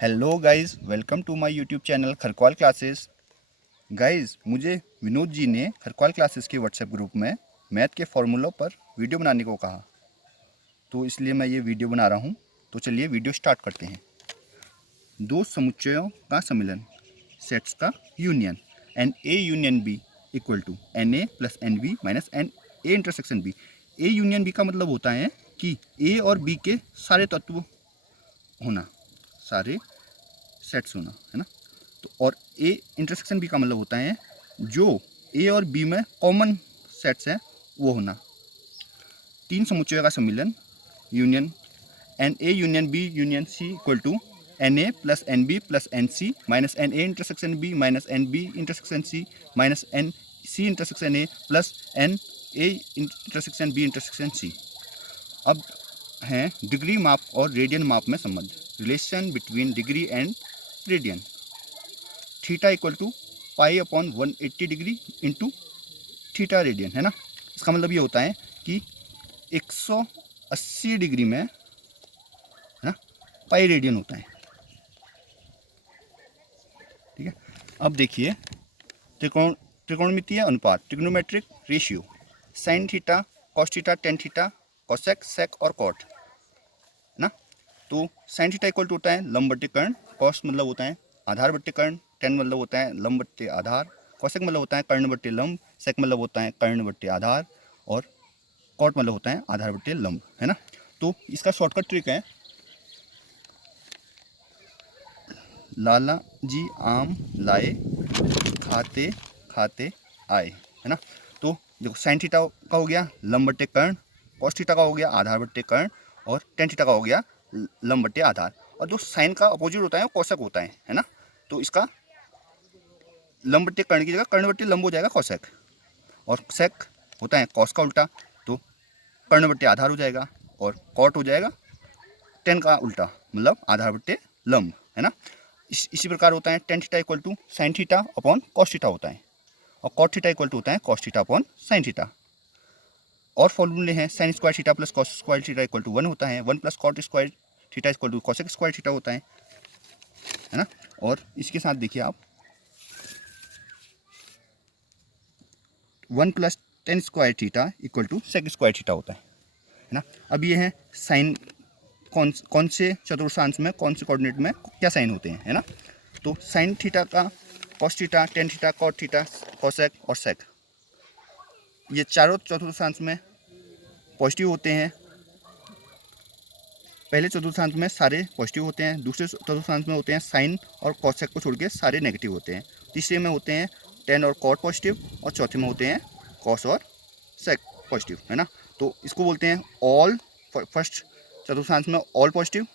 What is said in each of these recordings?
Hello guys, welcome to my YouTube channel Kharakwal classes. Guys, मुझे विनोद जी ने Kharakwal classes के WhatsApp group में मैथ के फॉर्मूलों पर वीडियो बनाने को कहा, तो इसलिए मैं ये वीडियो बना रहा हूँ। तो चलिए वीडियो स्टार्ट करते हैं। दो समुच्चयों का सम्मिलन, सेट्स का union, n A union B equal to n A plus n B minus n A intersection B. A union B का मतलब होता है कि ए और बी के सारे तत्व होना, सारे सेट्स होना, है ना। तो और ए इंटरसेक्शन बी का मतलब होता है जो ए और बी में कॉमन सेट्स हैं वो होना। तीन समुच्चयों का सम्मिलन, union, n A union B union C equal to n A plus n B plus n C minus n A intersection B minus n B intersection C minus n C intersection A plus n A intersection B intersection C. अब हैं degree माप और radian माप में संबंध, relation between degree and radian. Theta equal to pi upon 180 degree into theta radian, है ना। इसका मतलब ये होता है कि 180 डिग्री में, है ना, पाई रेडियन होता है। ठीक है। अब देखिए त्रिकोणमितीय अनुपात, trigonometric ratio, sine theta, cos theta, tan theta, cosec, sec और कॉट, है ना। तो साइन थीटा इक्वल टू होता है लंब बट्टे कर्ण, कॉस मतलब होता है आधार बट्टे कर्ण, टेन मतलब होता है लंब बट्टे आधार, कोसेक मतलब होता है कर्ण बट्टे लंब, सेक मतलब होता है कर्ण बट्टे आधार और कॉट मतलब होता है आधार बट्टे लंब, है ना। तो इसका शॉर्टकट ट्रिक है, लाला जी आम लाए खाते खाते आए, है ना। तो देखो साइन थीटा का हो गया लंब बट्टे कर्ण, कॉस थीटा का हो गया आधार बट्टे कर्ण और टेन थीटा का हो गया लंब बट्टे आधार। और जो साइन का अपोजिट होता है वो कोसेक होता है ना। तो इसका लंब बट्टे कर्ण की जगह कर्ण बट्टे लंब हो जाएगा कोसेक, और सेक होता है कॉस का उल्टा, तो कर्ण बट्टे आधार हो जाएगा, और कॉट हो जाएगा टेन का उल्टा मतलब आधार बट्टे लंब, है ना। इसी प्रकार होता है tan theta equal to sine theta upon cos theta होता है, और कॉट थीटा इक्वल टू होता है cos theta upon sine theta. और फॉर्मूले हैं sine square theta plus cos square theta equal to 1 होता है, 1 plus cot square theta equal to cosec square theta होता है ना। और इसके साथ देखिए आप 1 plus tan square theta equal to sec square theta होता है ना। अब ये है साइन कौन से चतुर्थांश में, कौन से कोऑर्डिनेट में क्या साइन होते हैं, है ना। तो साइन थीटा का cos theta, tan theta, cot theta, cosec और सेक, ये चारों चतुर्थांश में पॉजिटिव होते हैं। पहले चतुर्थांश में सारे पॉजिटिव होते हैं, दूसरे चतुर्थांश में होते हैं साइन और कॉसेक को छोड़ के सारे नेगेटिव होते हैं, तीसरे में होते हैं टेन और कॉट पॉजिटिव, और चौथे में होते हैं कॉस और सेक पॉजिटिव, है ना। तो इसको बोलते हैं ऑल, फर्स्ट चतुर्थांश में ऑल पॉजिटिव,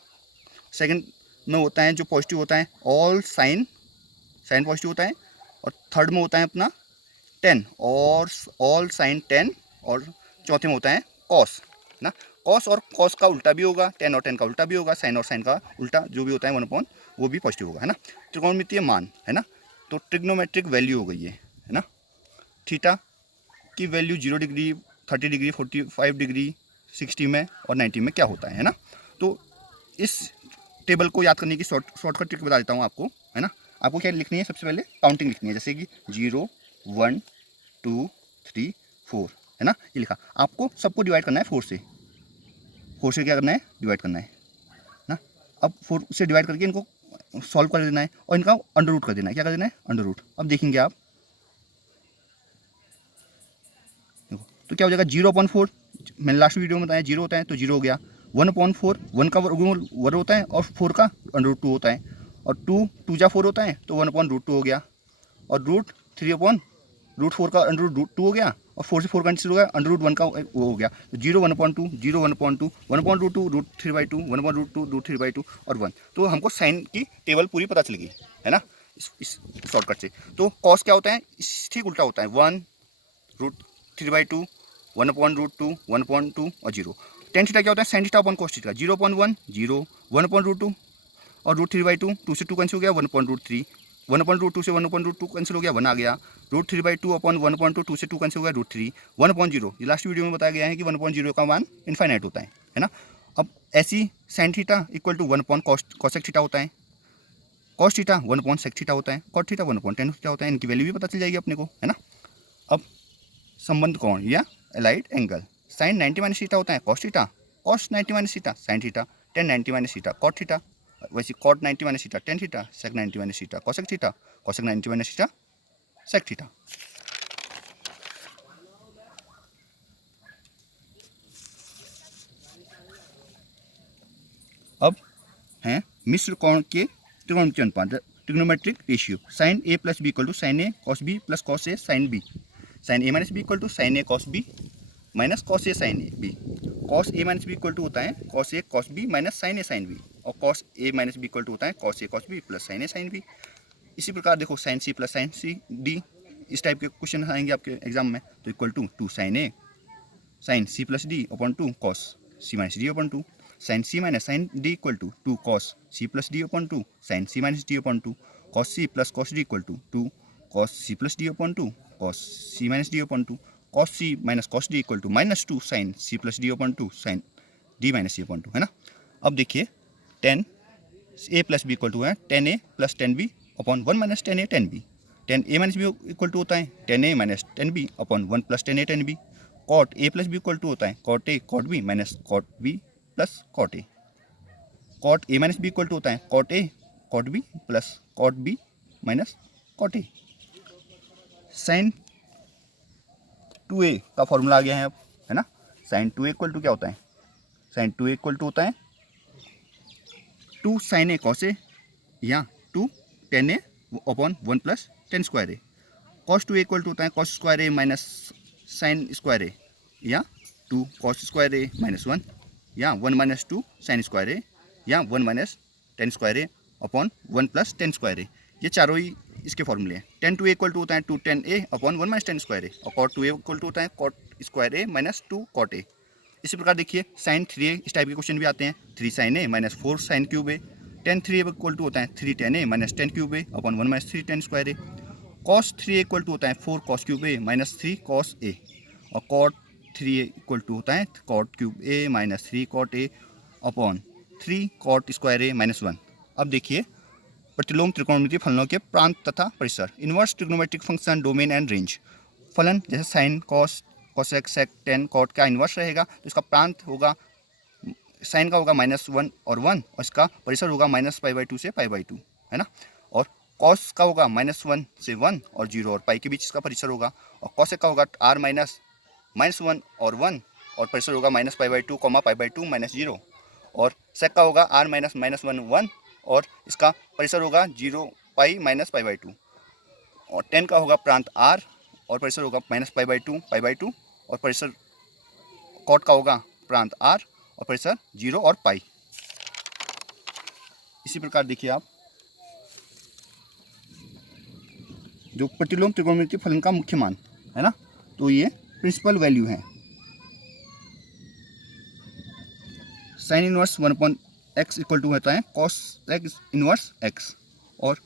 सेकंड में होता है जो पॉजिटिव होता है ऑल साइन, साइन पॉजिटिव होता है, और थर्ड में होता है अपना टेन और ऑल साइन टेन, और चौथे में होता है कॉस ना। कॉस और कॉस का उल्टा भी होगा, टेन और टेन का उल्टा भी होगा, साइन और साइन का उल्टा जो भी होता है 1 वो भी पॉजिटिव होगा, है ना। त्रिकोणमितीय मान, है ना। तो ट्रिग्नोमेट्रिक वैल्यू हो गई है ना। थीटा की वैल्यू 0 डिग्री, 30 डिग्री, 45 डिग्री, 60 में और 90 में क्या होता है ना। तो इस टेबल को याद करने की शॉर्टकट ट्रिक बता देता हूँ आपको, है ना। आपको क्या लिखनी है, सबसे पहले काउंटिंग लिखनी है, जैसे कि 0 1 2 3 4, है ना। ये लिखा, आपको सबको डिवाइड करना है 4 से क्या करना है, डिवाइड करना है ना। अब 4 से डिवाइड करके इनको सॉल्व कर देना है और इनका अंडर रूट कर देना है। क्या कर देना है, अंडर रूट। अब देखेंगे आप, देखो तो क्या हो जाएगा 0/4, मैंने लास्ट वीडियो में बताया 0 होता है तो 0 हो गया। 1/4, 1 का वर्गमूल 1 होता है और 4 का अंडर रूट 2 होता है, और 2 2 जा 4 होता है तो 1/√2 हो गया, और रूट 3/√4 का अंडर रूट 2 हो गया, और 4 से 4 कैंसिल हो गया, अंडर रूट 1 का वो हो गया। तो 0 1/2, 0 1/2, 1/√2 √3/2, 1/√2 √3/2 और 1। तो हमको साइन की टेबल पूरी पता चल गई, है ना, इस शॉर्टकट से। तो कॉस क्या होता है, ठीक उल्टा होता है, 1 √3/2, 1/√2, 1/2 और 0। टेन थीटा क्या होता है, sign theta upon cos theta, 0/1 0, 1/√2 और √3/2, 2 से 2 कैंसिल हो गया, 1/√3, 1/√2 से 1/√2 कैंसिल हो गया, 1 आ गया, √3/2 अपॉन 1/2, 2 से 2 कैंसिल हो गया, √3, 1/0। ये लास्ट वीडियो में बताया गया है कि 1/0 का मान इनफाइनाइट होता है ना। अब ऐसी sine theta equal to 1/cosec theta होता है, कॉस थीटा 1/sec थीटा होता है, कॉट थीटा 1/tan थीटा होता है। इनकी वैल्यू भी पता चल जाएगी अपने को, है ना। अब संबंध कोण या एलाइड एंगल, साइन 90 - थीटा होता है cos theta, cos 90 - theta sine theta, tan 90 - theta cot theta, वैसे cot 90 - theta tan theta, sec 90 - theta cosec theta, cosec 90 - theta sec theta. अब हैं मिश्र कोण के त्रिकोणमितीय अनुपात, trigonometric ratio, sine A plus B equal to sine A cos B plus cos A sine B, sine A minus B equal to sine A cos B minus cos A sine A B, cos A minus B equal to होता है cos A cos B minus sine A sine B, और cos A minus B equal to होता है cos A cos B plus sine A sine B. इसी प्रकार देखो sine C plus sine C D, इस type के question आएंगे आपके एग्जाम में, तो equal to two sine A sine C plus D upon two cos C minus D upon two, sine C minus sine D equal to two cos C plus D upon two sine C minus D upon two, cos C plus cos D equal to two cos C plus D upon two cos C minus D upon two, cos C minus cos D equal to minus two sine C plus D upon two sine D minus C upon two, है ना। अब देखिए tan A plus B equal to है tan A plus tan B upon one minus tan A tan B, tan A minus B equal to होता है tan A minus tan B upon one plus tan A tan B, cot A plus B equal to होता है cot A cot B minus cot B plus cot A, cot A minus B equal to होता है cot A cot B plus cot B minus cot A. Sine 2a का formula आ गया है अब, है ना। साइन 2a इक्वल टू क्या होता है, साइन 2a इक्वल टू होता है two sine A cos A या two tan A upon one plus tan square A, cos 2a equal to होता है cos square A minus sine square A या two cos square A minus one या one minus two sine square A या one minus tan square A upon one plus tan square A, ये चारों ही इसके फॉर्मूले हैं। टेन 2a इक्वल टू होता है two tan A upon one minus tan square A, और कॉट 2a इक्वल टू होता है cot square A minus two cot A. इसी प्रकार देखिए साइन 3a, इस टाइप के क्वेश्चन भी आते हैं, three sine A minus four sine cube A, tan 3a equal to होता है three tan A minus tan cube A upon one minus three tan square A, cos 3a equal to होता है four cos cube A minus three cos A, और cot 3a equal to होता है cot cube A minus three cot A upon three cot square A minus one. अब देखिए प्रतिलोम त्रिकोणमितीय फलनों के प्रांत तथा परिसर, inverse trigonometric function, domain and range. फलन जैसे sine cos cosec sec tan cot का इनवर्स रहेगा, तो इसका प्रांत होगा साइन का होगा -1 और 1, और इसका परिसर होगा -π/2 से π/2, है ना। और कॉस का होगा -1 से 1 और 0 और पाई के बीच इसका परिसर होगा, और कोसेक का होगा r -1 और 1 और परिसर होगा -π/2, π/2 -0, और सेक का होगा r -1 1 और इसका परिसर होगा 0 पाई माइनस π/2, और टेन का होगा प्रांत r और परिसर होगा -π/2 और परिसर कॉट का होगा प्रांत r और परिसर 0 और पाई। इसी प्रकार देखिए आप जो प्रतिलोम त्रिकोणमितीय फलन का मुख्य मान है ना, तो ये प्रिंसिपल वैल्यू है। Sine inverse 1/x equal to होता है कॉस इनवर्स x, और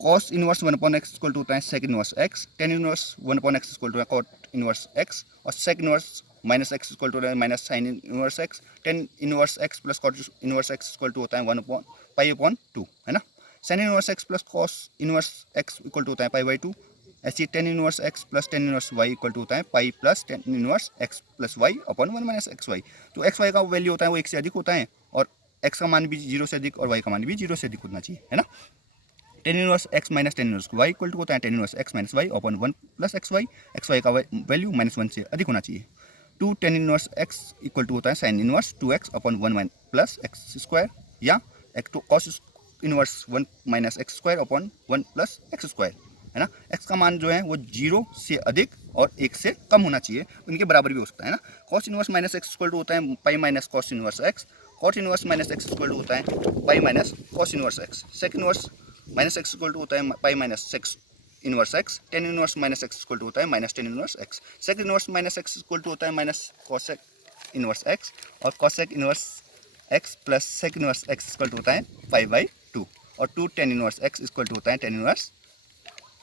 cos inverse 1/x equal to होता है sec inverse x, tan inverse 1/x equal to है कॉट इनवर्स x, और sec inverse -x equal to है minus sine inverse x, tan inverse x plus cot inverse x equal to होता है 1/π/2, है ना। Sine inverse x plus cos inverse x equal to होता है π/2, ऐसे tan inverse x plus tan inverse y equal to होता है pi plus tan inverse x plus y upon 1 minus x y. तो एक्स वाई का value होता है वो 1 से अधिक होता है, और x का मान भी 0 से अधिक और y का मान भी 0 से अधिक होना चाहिए, है ना। Tan inverse x minus tan inverse y equal to होता है tan inverse x minus Y upon 1 plus X Y का वैल्यू -1 से अधिक होना चाहिए। Two tan inverse x equal to होता है sine inverse 2x upon 1 plus X square, या cos inverse 1 minus x square upon 1 plus X square, है ना। x का मान जो है वो 0 से अधिक और 1 से कम होना चाहिए, उनके बराबर भी हो सकता है ना। Cos inverse minus x equal to होता है pi minus cos inverse x, cot inverse minus x equal to होता है pi minus cos inverse x, sec inverse minus x equal to होता है pi minus sec inverse x, tan inverse minus x equal to होता है minus tan inverse x, sec inverse minus x equal to होता है minus cosec inverse x, और cosec inverse x plus sec inverse x equal to होता है π/2, और two tan inverse x equal to होता है tan inverse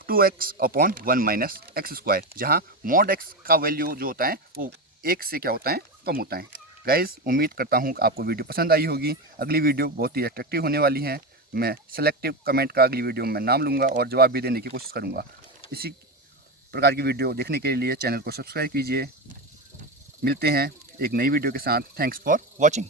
2x upon 1 minus x square, जहाँ mod x का वैल्यू जो होता है वो 1 से क्या होता है कम होता है। गाइज़ उम्मीद करता हूँ कि आपको वीडियो पसंद आई होगी। अगली वीडियो बहुत ही अट्रैक्टिव होने वाली है। मैं सेलेक्टिव कमेंट का अगली वीडियो में नाम लूँगा और जवाब भी देने की कोशिश करूँगा। इसी प्रकार की वीडियो देखने के लिए चैनल को सब्सक्राइब कीजिए। मिलते हैं एक नई वीडियो के साथ। Thanks for watching.